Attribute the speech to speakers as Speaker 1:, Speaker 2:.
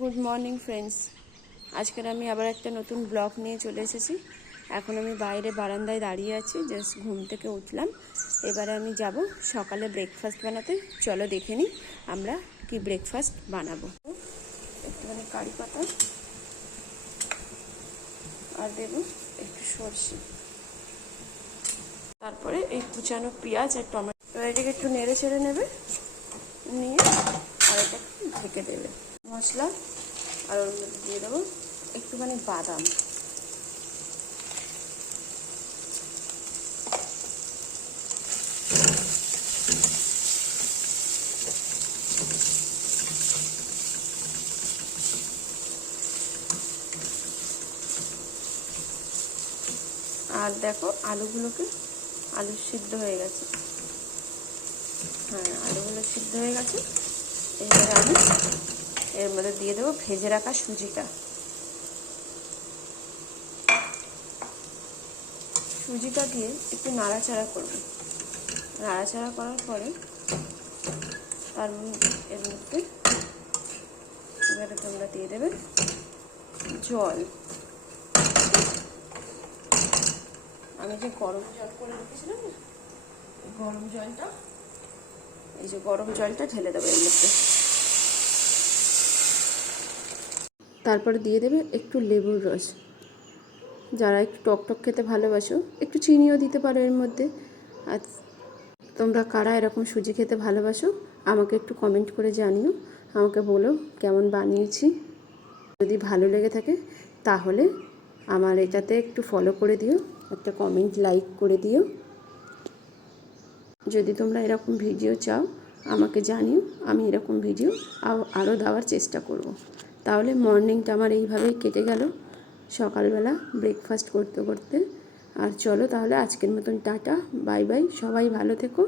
Speaker 1: Good morning friends আজকের আমি আবার একটা নতুন ব্লগ নিয়ে চলে এসেছি। এখন আমি বাইরে বারান্দায় দাঁড়িয়ে আছি জাস্ট ঘুম থেকে উঠলাম। এবারে আমি যাব সকালে ব্রেকফাস্ট বানাতে। চলো দেখে নিই আমরা কি ব্রেকফাস্ট বানাবো। একটুখানি কারি পাতা আর দেবো একটু সর্ষে। তারপরে এই কুচানো পেঁয়াজ আর টমেটো। এটাকে একটু নেড়ে ছেড়ে নেবে, নিয়ে আর এটা ঢেকে দেবে। মশলা আর ওর মধ্যে দিয়ে দেবো একটুখানি বাদাম। আর দেখো আলুগুলোকে আলু সিদ্ধ হয়ে গেছে। হ্যাঁ আলুগুলো সিদ্ধ হয়ে গেছে। এবারে আমি এর মধ্যে দিয়ে দেবো ভেজে রাখা সুজিটা। সুজিটা দিয়ে একটু নাড়াচাড়া করব। নাড়াচাড়া করার পরে তার এর মধ্যে এবারে তোমরা দিয়ে দেবে জল। আমি যে গরম জল করে রেখেছিলাম, গরম জলটা, এই যে গরম জলটা ঢেলে দেবো এর মধ্যে। তারপরে দিয়ে দেবে একটু লেবুর রস। যারা একটু টক টক খেতে ভালোবাসো, একটু চিনিও দিতে পারো এর মধ্যে। আর তোমরা কারা এরকম সুজি খেতে ভালোবাসো, আমাকে একটু কমেন্ট করে জানিও। আমাকে বলো কেমন বানিয়েছি। যদি ভালো লেগে থাকে, তাহলে আমার এটাতে একটু ফলো করে দিও, একটা কমেন্ট লাইক করে দিও। যদি তোমরা এরকম ভিডিও চাও, আমাকে জানিও, আমি এরকম ভিডিও আরও দেওয়ার চেষ্টা করব। তাহলে মর্নিংটা আমার এইভাবেই কেটে গেল। সকালবেলা ব্রেকফাস্ট করতে করতে। আর চলো তাহলে আজকের মতন টাটা, বাই বাই, সবাই ভালো থেকো।